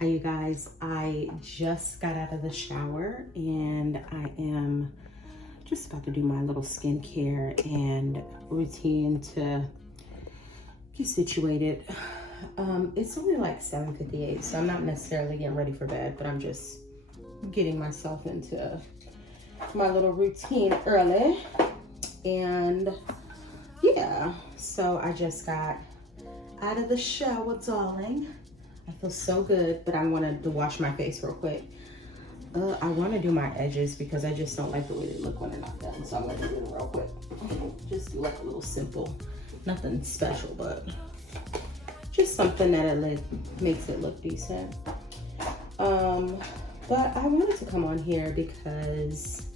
Hi you guys, I just got out of the shower and I am just about to do my little skincare and routine to get situated. It's only like 7:58, so I'm not necessarily getting ready for bed, but I'm just getting myself into my little routine early. And yeah, so I just got out of the shower, darling. I feel so good, but I wanted to wash my face real quick. I want to do my edges because I just don't like the way they look when they're not done. So I'm going to do them real quick. Just do like a little simple, nothing special, but just something that makes it look decent. But I wanted to come on here because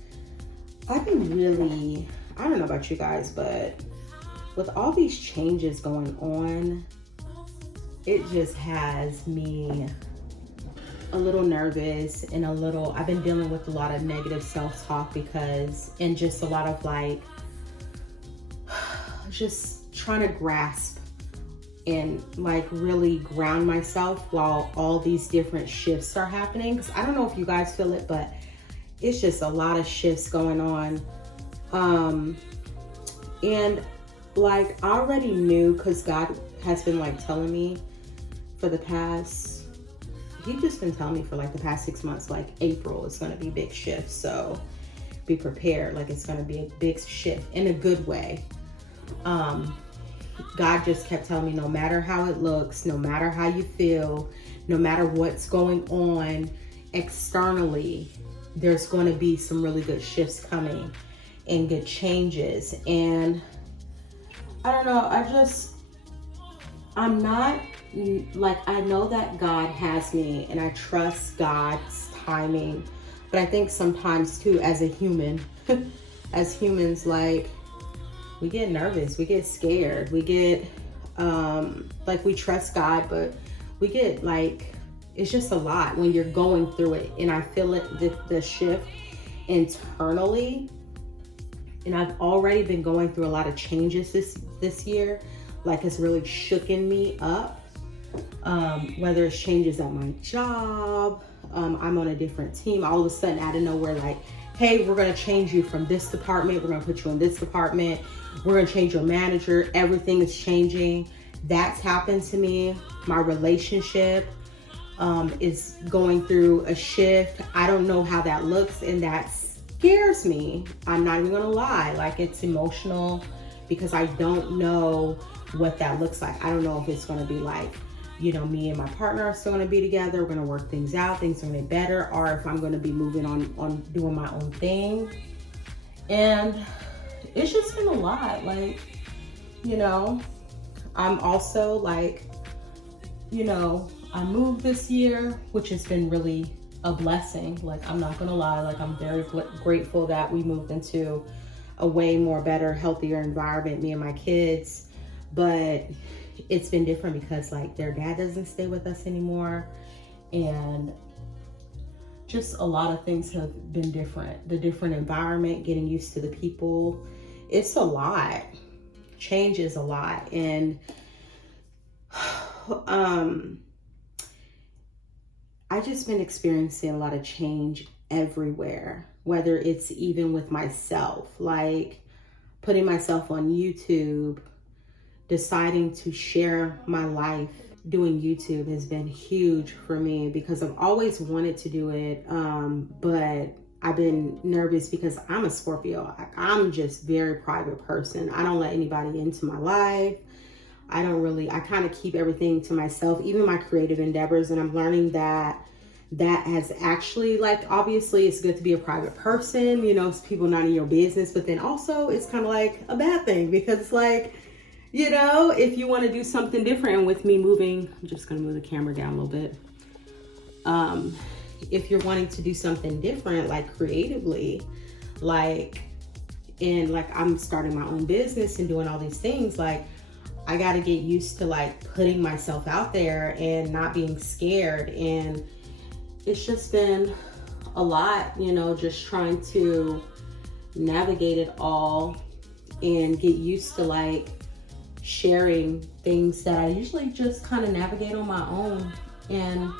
I've been really, I don't know about you guys, but with all these changes going on, it just has me a little nervous and I've been dealing with a lot of negative self-talk and just a lot of like, just trying to grasp and like really ground myself while all these different shifts are happening. 'Cause I don't know if you guys feel it, but it's just a lot of shifts going on. And like I already knew, because God has been like telling me he's just been telling me for like the past 6 months, like April is going to be big shift. So be prepared. Like it's going to be a big shift in a good way. God just kept telling me, no matter how it looks, no matter how you feel, no matter what's going on externally, there's going to be some really good shifts coming and good changes. And I don't know, I'm not, like, I know that God has me and I trust God's timing, but I think sometimes too, as a human, as humans, like, we get nervous, we get scared, we get, like, we trust God, but we get like, it's just a lot when you're going through it. And I feel it, the shift internally. And I've already been going through a lot of changes this year. Like it's really shooken me up. Whether it's changes at my job, I'm on a different team. All of a sudden, out of nowhere, like, hey, we're gonna change you from this department. We're gonna put you in this department. We're gonna change your manager. Everything is changing. That's happened to me. My relationship is going through a shift. I don't know how that looks, and that scares me. I'm not even gonna lie. Like, it's emotional because I don't know what that looks like. I don't know if it's gonna be like, you know, me and my partner are still gonna be together, we're gonna work things out, things are gonna get better, or if I'm gonna be moving on doing my own thing. And it's just been a lot. Like, you know, I'm also like, you know, I moved this year, which has been really a blessing. Like, I'm not gonna lie, like, I'm very grateful that we moved into a way more better, healthier environment, me and my kids. But it's been different because like their dad doesn't stay with us anymore, and just a lot of things have been different. The different environment, getting used to the people, it's a lot. Change is a lot. And I just been experiencing a lot of change everywhere, whether it's even with myself, like putting myself on YouTube, deciding to share my life. Doing YouTube has been huge for me because I've always wanted to do it, but I've been nervous because I'm a Scorpio. I'm just very private person. I don't let anybody into my life. I kind of keep everything to myself, even my creative endeavors. And I'm learning that has actually, like, obviously it's good to be a private person, you know, it's people not in your business, but then also it's kind of like a bad thing because it's like, you know, if you want to do something different. And with me moving, I'm just going to move the camera down a little bit. If you're wanting to do something different, like creatively, like, and like I'm starting my own business and doing all these things, like I got to get used to like putting myself out there and not being scared. And it's just been a lot, you know, just trying to navigate it all and get used to like sharing things that I usually just kind of navigate on my own. And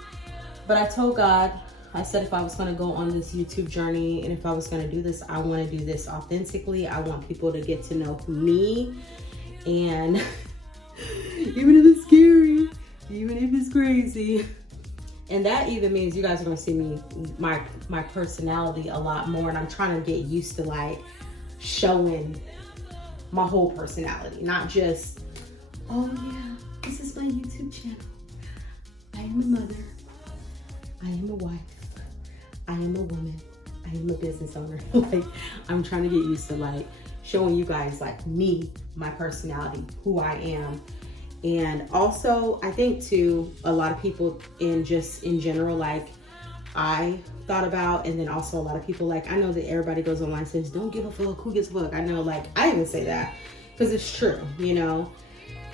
But I told God, I said if I was going to go on this YouTube journey and if I was going to do this, I want to do this authentically. I want people to get to know me. And even if it's scary, even if it's crazy. And that even means you guys are going to see me, my personality a lot more. And I'm trying to get used to like showing my whole personality, not just, oh yeah, this is my YouTube channel. I am a mother. I am a wife. I am a woman. I am a business owner. Like, I'm trying to get used to like showing you guys like me, my personality, who I am. And also I think too, a lot of people in general, like I thought about, and then also a lot of people, like I know that everybody goes online and says, don't give a fuck, who gives a fuck? I know, like I even say that because it's true, you know,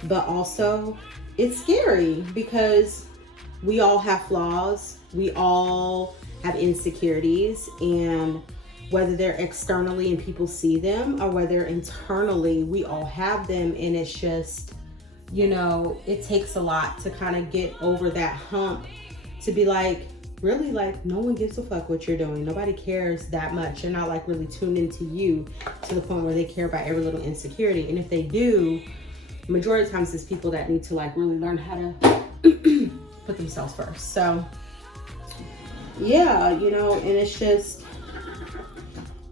but also it's scary because we all have flaws. We all have insecurities, and whether they're externally and people see them or whether internally, we all have them. And it's just, you know, it takes a lot to kind of get over that hump to be like, really, like no one gives a fuck what you're doing. Nobody cares that much. They're not like really tuned into you to the point where they care about every little insecurity. And if they do, the majority of times it's people that need to like really learn how to put themselves first. So yeah, you know, and it's just,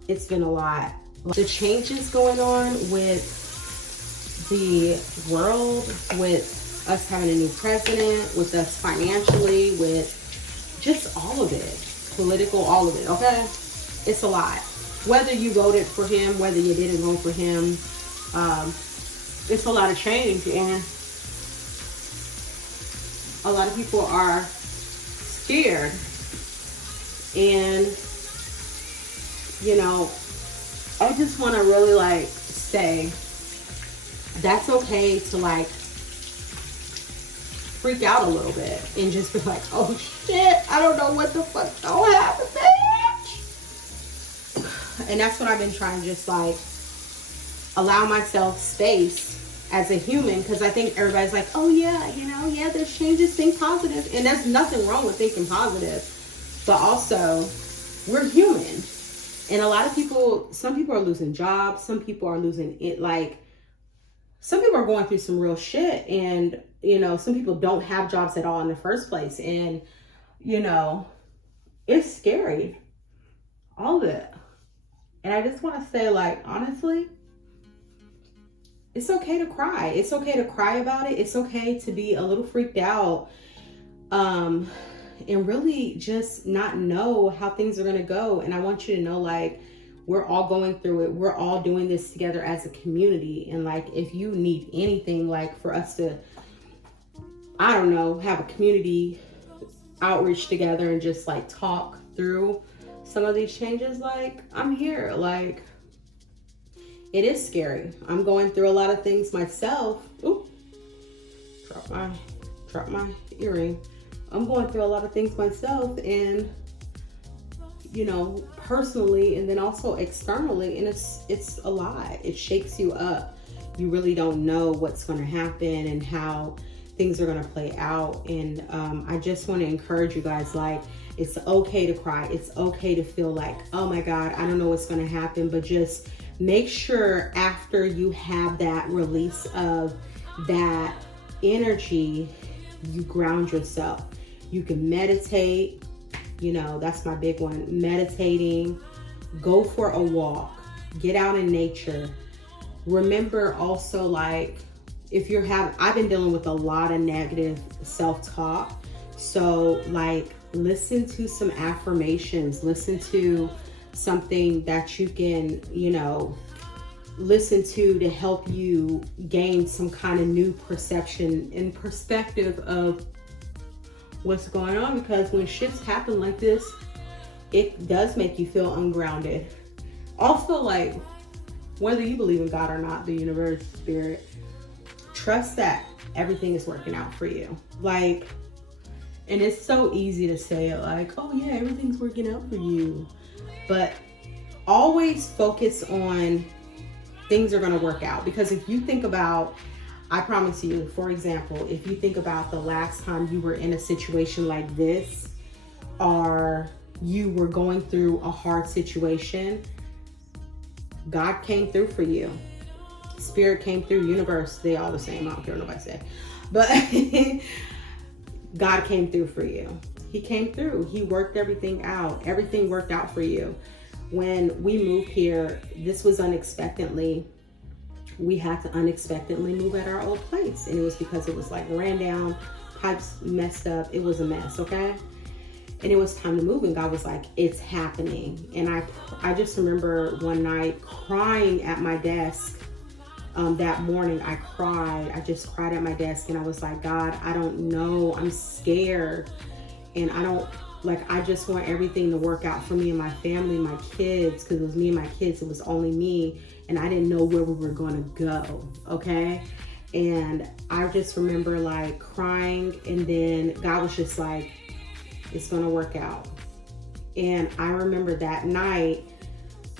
it's been a lot. The changes going on with the world, with us having a new president, with us financially, with just all of it, political, all of it, okay? It's a lot. Whether you voted for him, whether you didn't vote for him, it's a lot of change, and a lot of people are scared. And, you know, I just want to really like say that's okay to like freak out a little bit and just be like, oh shit, I don't know what the fuck's gonna happen, bitch. And that's what I've been trying to just like allow myself space as a human, because I think everybody's like, oh yeah, you know, yeah, there's changes, think positive. And there's nothing wrong with thinking positive. But also, we're human. And a lot of people, some people are losing jobs. Some people are losing it. Like, some people are going through some real shit. And, you know, some people don't have jobs at all in the first place. And, you know, it's scary. All of it. And I just want to say, like, honestly, it's okay to cry. It's okay to cry about it. It's okay to be a little freaked out. And really just not know how things are going to go. And I want you to know, like, we're all going through it. We're all doing this together as a community. And like, if you need anything, like for us to, I don't know, have a community outreach together and just like talk through some of these changes, like I'm here. Like, it is scary. I'm going through a lot of things myself. Ooh, drop my earring. I'm going through a lot of things myself, and you know, personally, and then also externally, and it's a lot. It shakes you up. You really don't know what's going to happen and how things are going to play out. And I just want to encourage you guys, like, it's okay to cry. It's okay to feel like, oh my God, I don't know what's going to happen, but just make sure after you have that release of that energy, you ground yourself. You can meditate, you know, that's my big one. Meditating, go for a walk, get out in nature. Remember also, like, if you're I've been dealing with a lot of negative self-talk. So like, listen to some affirmations, listen to something that you can, you know, listen to help you gain some kind of new perception and perspective of what's going on. Because when shits happen like this, it does make you feel ungrounded. Also, like, whether you believe in God or not, the universe, spirit, trust that everything is working out for you. Like, and it's so easy to say it, like, oh yeah, everything's working out for you. But always focus on things are going to work out. Because if you think about, I promise you, for example, if you think about the last time you were in a situation like this you were going through a hard situation, God came through for you. Spirit came through, universe, they all the same. I don't care what nobody say. But God came through for you. He came through. He worked everything out. Everything worked out for you. When we moved here, this was unexpectedly. We had to unexpectedly move at our old place. And it was because it was like ran down, pipes messed up. It was a mess, okay? And it was time to move, and God was like, it's happening. And I just remember one night crying at my desk. That morning I cried. I just cried at my desk, and I was like, God, I don't know. I'm scared. And I just want everything to work out for me and my family, my kids, because it was me and my kids. It was only me, and I didn't know where we were going to go, okay? And I just remember like crying, and then God was just like, it's going to work out. And I remember that night,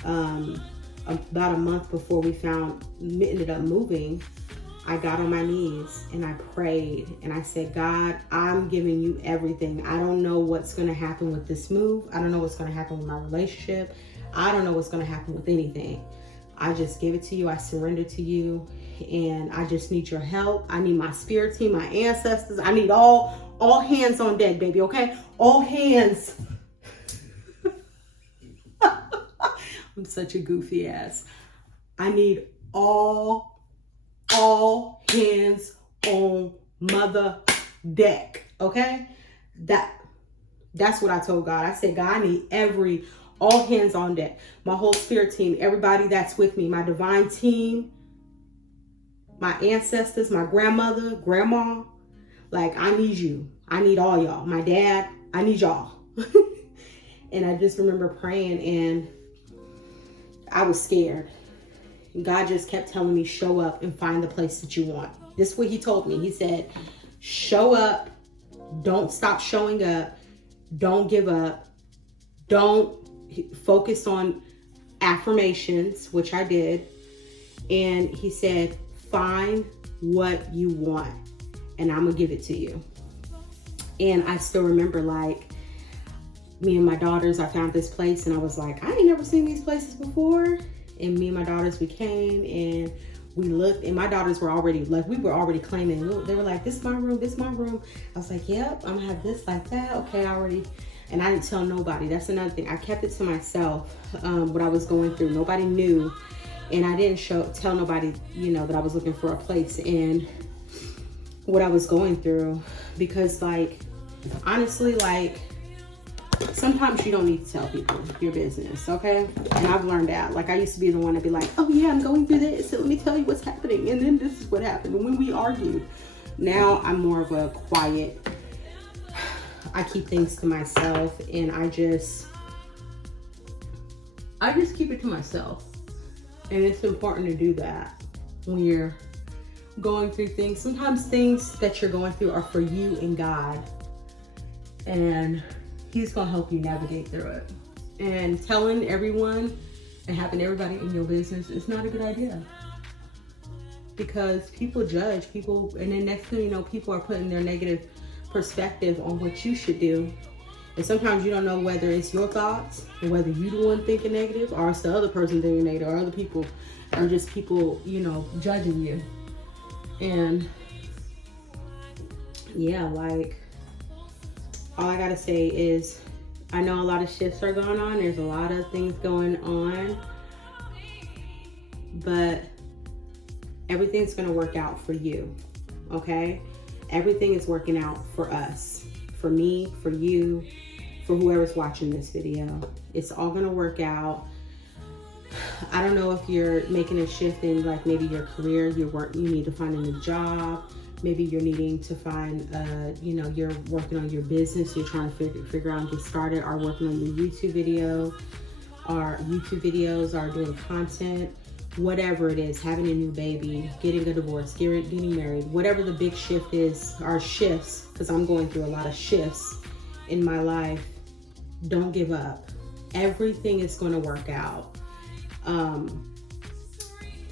about a month before we ended up moving, I got on my knees and I prayed and I said, God, I'm giving you everything. I don't know what's going to happen with this move. I don't know what's going to happen with my relationship. I don't know what's going to happen with anything. I just give it to you. I surrender to you, and I just need your help. I need my spirit team, my ancestors. I need all hands on deck, baby. Okay. All hands. I'm such a goofy ass. I need all hands on mother deck. Okay. That's what I told God. I said, God, I need all hands on deck. My whole spirit team, everybody that's with me, my divine team, my ancestors, my grandmother, grandma. Like, I need you. I need all y'all. My dad, I need y'all. And I just remember praying, and I was scared. God just kept telling me, show up and find the place that you want. This is what he told me. He said, show up. Don't stop showing up. Don't give up. Don't focus on affirmations, which I did. And he said, find what you want, and I'm going to give it to you. And I still remember, like, me and my daughters, I found this place, and I was like, I ain't never seen these places before. And me and my daughters, we came and we looked, and my daughters were already, like, we were already claiming. They were like, this is my room, this is my room. I was like, yep, I'm gonna have this like that. Okay, I already, and I didn't tell nobody. That's another thing. I kept it to myself, what I was going through. Nobody knew. And I didn't tell nobody, that I was looking for a place and what I was going through. Because, like, honestly, like, sometimes you don't need to tell people your business, okay? And I've learned that. Like, I used to be the one to be like, oh yeah, I'm going through this, so let me tell you what's happening, and then this is what happened. And when we argued, now I'm more of a quiet, I keep things to myself, and I just keep it to myself. And it's important to do that when you're going through things. Sometimes things that you're going through are for you and God, and he's gonna help you navigate through it. And telling everyone and having everybody in your business is not a good idea, because people judge people, and then next thing you know, people are putting their negative perspective on what you should do. And sometimes you don't know whether it's your thoughts or whether you the one thinking negative, or it's the other person thinking negative, or other people, or just people, judging you. And yeah, like, all I gotta say is, I know a lot of shifts are going on. There's a lot of things going on, but everything's gonna work out for you, okay? Everything is working out for us, for me, for you, for whoever's watching this video. It's all gonna work out. I don't know if you're making a shift in, like, maybe your career, you need to find a new job. Maybe you're needing to find, you're working on your business. You're trying to figure out and get started, or working on your YouTube video, or YouTube videos, or doing content, whatever it is, having a new baby, getting a divorce, getting married, whatever the big shift is, or shifts, because I'm going through a lot of shifts in my life. Don't give up. Everything is going to work out.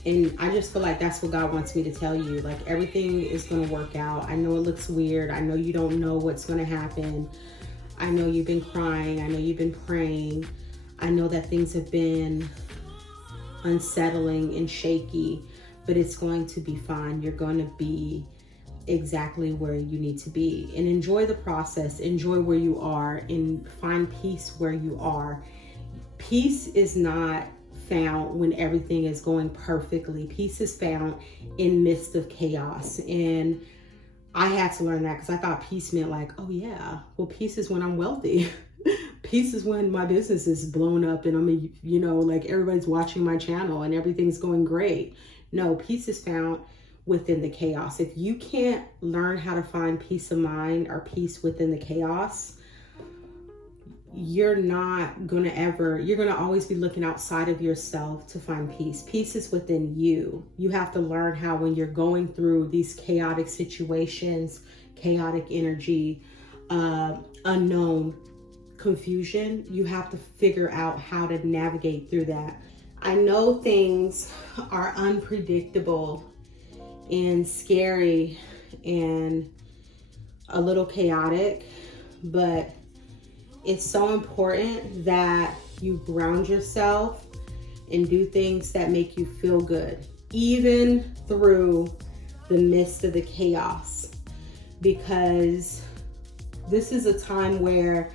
And I just feel like that's what God wants me to tell you. Like, everything is going to work out. I know it looks weird. I know you don't know what's going to happen. I know you've been crying. I know you've been praying. I know that things have been unsettling and shaky, but it's going to be fine. You're going to be exactly where you need to be, and enjoy the process. Enjoy where you are and find peace where you are. Peace is not found when everything is going perfectly. Peace is found in midst of chaos. And I had to learn that, because I thought peace meant like, oh yeah, well, peace is when I'm wealthy. Peace is when my business is blown up and I'm, you know, like everybody's watching my channel and everything's going great. No, peace is found within the chaos. If you can't learn how to find peace of mind or peace within the chaos, you're not gonna ever, you're gonna always be looking outside of yourself to find peace. Peace is within you. You have to learn how, when you're going through these chaotic situations, chaotic energy, unknown confusion, you have to figure out how to navigate through that. I know things are unpredictable and scary and a little chaotic, but it's so important that you ground yourself and do things that make you feel good, even through the midst of the chaos. Because this is a time where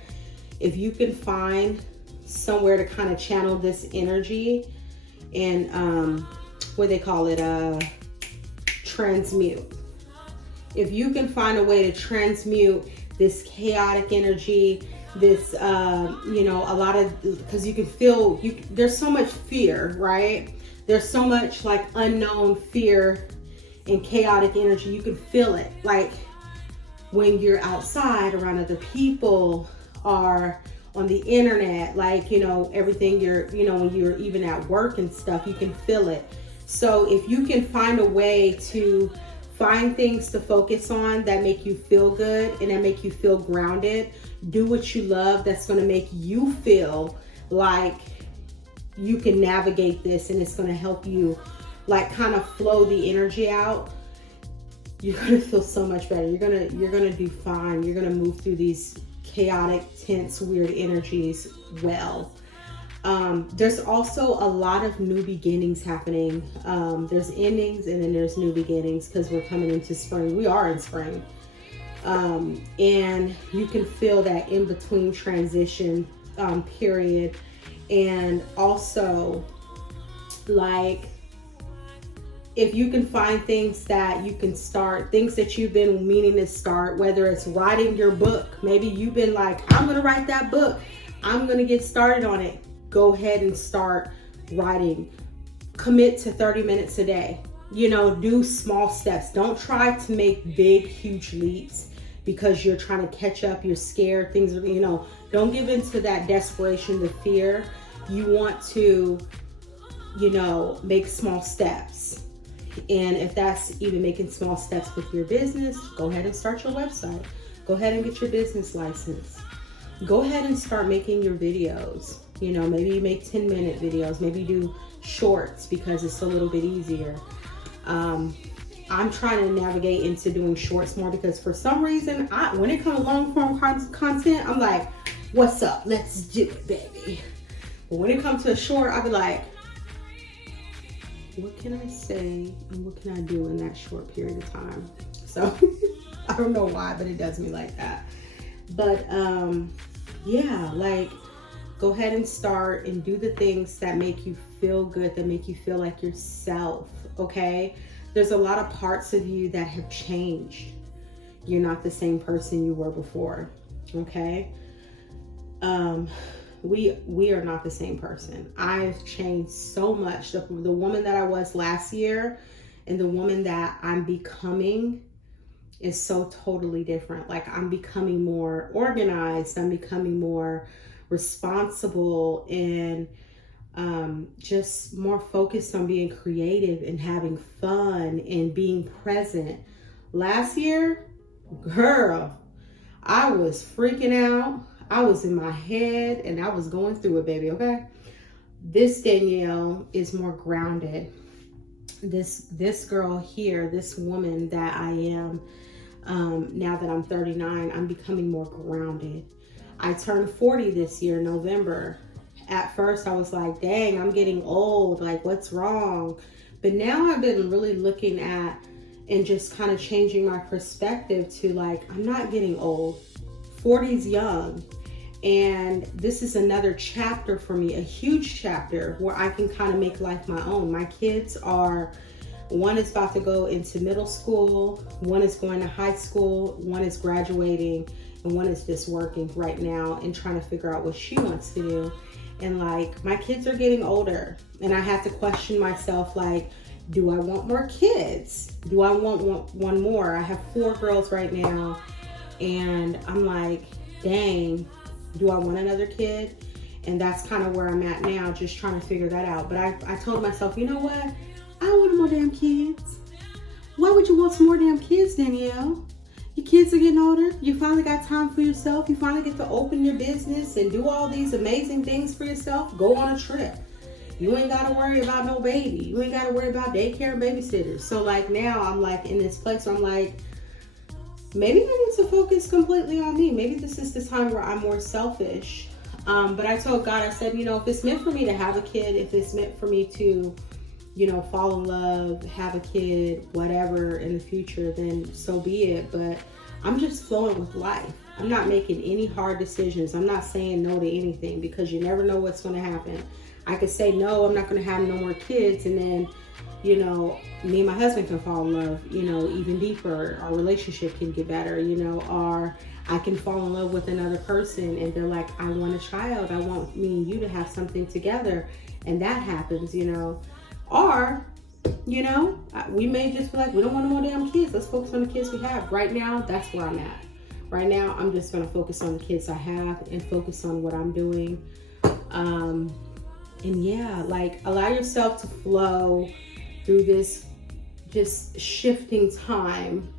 if you can find somewhere to kind of channel this energy and what they call it, transmute. If you can find a way to transmute this chaotic energy, this, you know, a lot of, because you can feel, there's so much fear, right? There's so much like unknown fear and chaotic energy. You can feel it. Like when you're outside around other people or on the internet, like, you know, everything you're, you know, when you're even at work and stuff, you can feel it. So if you can find a way to find things to focus on that make you feel good and that make you feel grounded, do what you love, that's going to make you feel like you can navigate this and it's going to help you like kind of flow the energy out, you're going to feel so much better. You're going to do fine. You're going to move through these chaotic, tense, weird energies well. There's also a lot of new beginnings happening. There's endings and then there's new beginnings, because we're coming into spring. We are in spring. And you can feel that in between transition period. And also, like, if you can find things that you can start, things that you've been meaning to start, whether it's writing your book, maybe you've been like, I'm going to write that book, I'm going to get started on it. Go ahead and start writing. Commit to 30 minutes a day. You know, do small steps. Don't try to make big, huge leaps because you're trying to catch up. You're scared. Things are, you know, don't give into that desperation, the fear. You want to, you know, make small steps. And if that's even making small steps with your business, go ahead and start your website. Go ahead and get your business license. Go ahead and start making your videos. You know, maybe you make 10-minute videos, maybe do shorts because it's a little bit easier. I'm trying to navigate into doing shorts more because for some reason, when it comes to long form content, I'm like, what's up? Let's do it, baby. But when it comes to a short, I'll be like, what can I say and what can I do in that short period of time? So I don't know why, but it does me like that. But yeah, like, go ahead and start and do the things that make you feel good, that make you feel like yourself, okay? There's a lot of parts of you that have changed. You're not the same person you were before, okay? We are not the same person. I've changed so much. The woman that I was last year and the woman that I'm becoming is so totally different. Like, I'm becoming more organized. I'm becoming more responsible and just more focused on being creative and having fun and being present. Last year, girl, I was freaking out. I was in my head and I was going through it, baby, okay? This Danielle is more grounded. This girl here, this woman that I am, Now that I'm 39, I'm becoming more grounded. I turned 40 this year, November. At first I was like, dang, I'm getting old. Like, what's wrong? But now I've been really looking at and just kind of changing my perspective to like, I'm not getting old. 40's young. And this is another chapter for me, a huge chapter where I can kind of make life my own. My kids are, one is about to go into middle school, one is going to high school, one is graduating, and one is just working right now and trying to figure out what she wants to do. And like, my kids are getting older and I have to question myself, like, do I want more kids? Do I want one more? I have 4 girls right now and I'm like, dang, do I want another kid? And that's kind of where I'm at now, just trying to figure that out. But I told myself, you know what? I don't want more damn kids. Why would you want some more damn kids, Danielle? Your kids are getting older. You finally got time for yourself. You finally get to open your business and do all these amazing things for yourself. Go on a trip. You ain't got to worry about no baby. You ain't got to worry about daycare and babysitters. So like now I'm like in this place where I'm like, maybe I need to focus completely on me. Maybe this is the time where I'm more selfish. But I told God, I said, you know, if it's meant for me to have a kid, if it's meant for me to, you know, fall in love, have a kid, whatever in the future, then so be it. But I'm just flowing with life. I'm not making any hard decisions. I'm not saying no to anything because you never know what's going to happen. I could say, no, I'm not going to have no more kids. And then, you know, me and my husband can fall in love, you know, even deeper. Our relationship can get better, you know, or I can fall in love with another person and they're like, I want a child. I want me and you to have something together. And that happens, you know. Or, you know, we may just be like, we don't want no more damn kids. Let's focus on the kids we have. Right now, that's where I'm at. Right now, I'm just going to focus on the kids I have and focus on what I'm doing. And yeah, like allow yourself to flow through this just shifting time.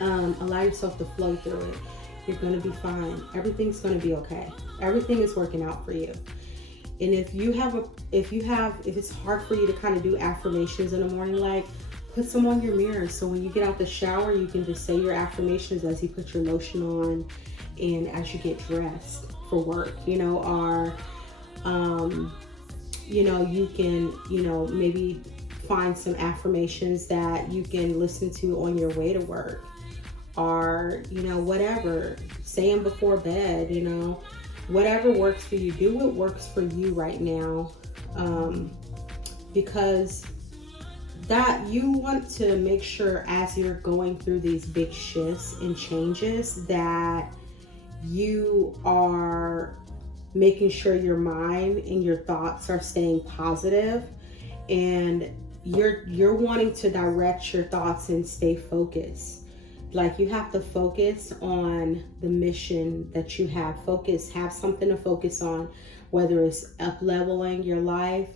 Allow yourself to flow through it. You're going to be fine. Everything's going to be okay. Everything is working out for you. And if it's hard for you to kind of do affirmations in the morning, like put some on your mirror. So when you get out the shower, you can just say your affirmations as you put your lotion on and as you get dressed for work, you know, or, you know, you can, you know, maybe find some affirmations that you can listen to on your way to work or, you know, whatever, say them before bed, you know, whatever works for you. Do what works for you right now, because that you want to make sure as you're going through these big shifts and changes that you are making sure your mind and your thoughts are staying positive, and you're wanting to direct your thoughts and stay focused. Like you have to focus on the mission that you have. Have something to focus on, whether it's up leveling your life,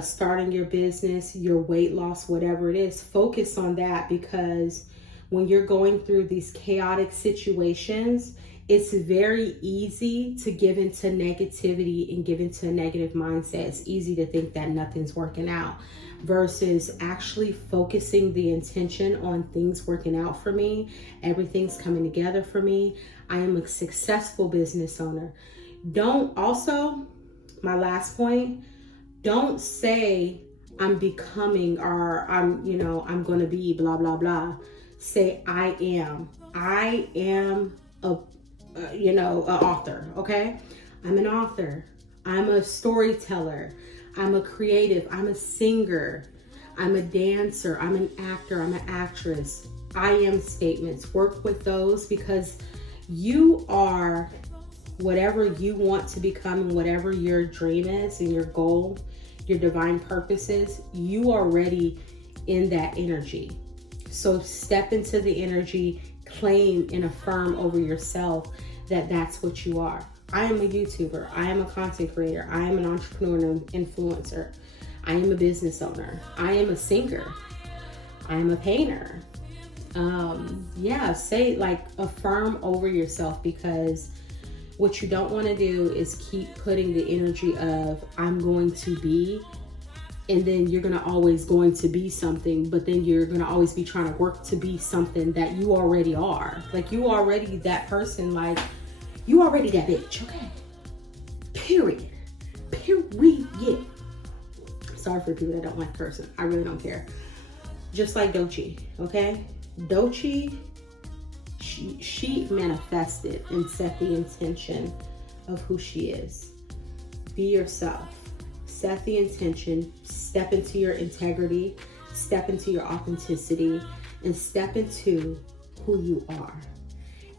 starting your business, your weight loss, whatever it is. Focus on that, because when you're going through these chaotic situations, it's very easy to give into negativity and give into a negative mindset. It's easy to think that nothing's working out versus actually focusing the intention on things working out for me. Everything's coming together for me. I am a successful business owner. My last point, don't say I'm becoming or I'm going to be blah, blah, blah. Say I am an author, okay? I'm an author. I'm a storyteller. I'm a creative. I'm a singer. I'm a dancer. I'm an actor. I'm an actress. I am statements. Work with those, because you are whatever you want to become and whatever your dream is and your goal, your divine purpose is. You are already in that energy. So step into the energy, claim and affirm over yourself that that's what you are. I am a YouTuber. I am a content creator. I am an entrepreneur and influencer. I am a business owner. I am a singer. I am a painter. Affirm over yourself, because what you don't want to do is keep putting the energy of I'm going to be And then you're going to be something, but then you're going to always be trying to work to be something that you already are. Like, you already that person, like, you already that bitch, okay? Period. Sorry for people that don't like cursing. I really don't care. Just like Doechii, okay? Doechii, she manifested and set the intention of who she is. Be yourself. Set the intention. Step into your integrity. Step into your authenticity. And step into who you are.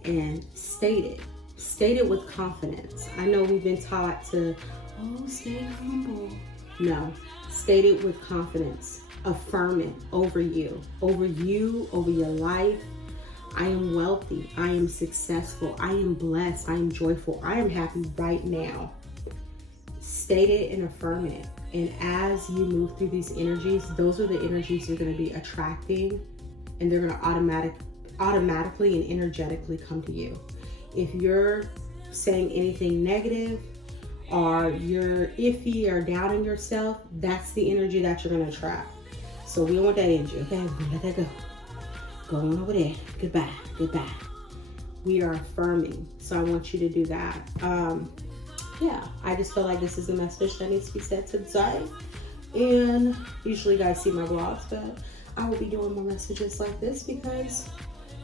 And state it. State it with confidence. I know we've been taught to, stay humble. No. State it with confidence. Affirm it over you, over your life. I am wealthy. I am successful. I am blessed. I am joyful. I am happy right now. State it and affirm it. And as you move through these energies, those are the energies you're going to be attracting, and they're going to automatically and energetically come to you. If you're saying anything negative, or you're iffy or doubting yourself, that's the energy that you're going to attract. So we don't want that energy, okay? We're going to let that go. Go on over there. Goodbye. We are affirming. So I want you to do that. Yeah, I just feel like this is a message that needs to be said today. And usually you guys see my vlogs, but I will be doing more messages like this because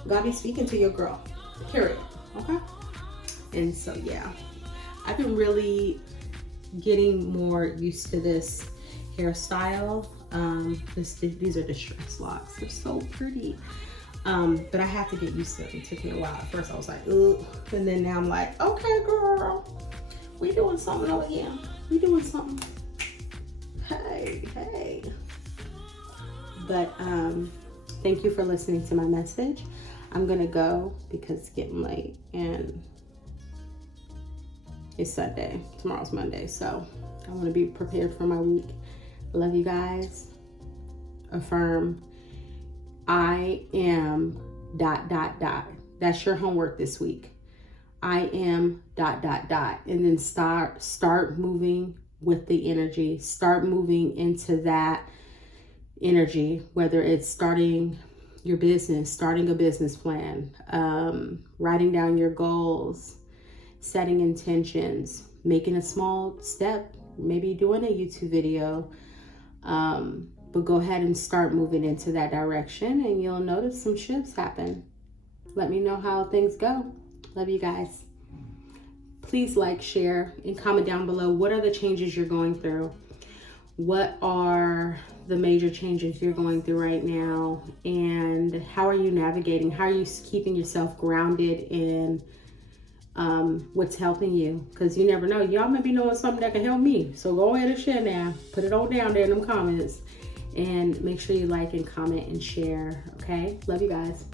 God be speaking to your girl, period, okay? And so, yeah, I've been really getting more used to this hairstyle. These are distress locks. They're so pretty. But I have to get used to it. It took me a while. At first I was like, ooh. And then now I'm like, okay, girl, we doing something over here. We doing something. Hey. But thank you for listening to my message. I'm gonna go because it's getting late and it's Sunday. Tomorrow's Monday, so I want to be prepared for my week. Love you guys. Affirm. I am ... That's your homework this week. I am ... And then start moving with the energy. Start moving into that energy, whether it's starting your business, starting a business plan, writing down your goals, setting intentions, making a small step, maybe doing a YouTube video. But go ahead and start moving into that direction and you'll notice some shifts happen. Let me know how things go. Love you guys. Please like, share, and comment down below. What are the changes you're going through? What are the major changes you're going through right now? And how are you navigating? How are you keeping yourself grounded in what's helping you? Because you never know. Y'all may be knowing something that can help me. So go ahead and share now. Put it all down there in them comments. And make sure you like and comment and share. Okay? Love you guys.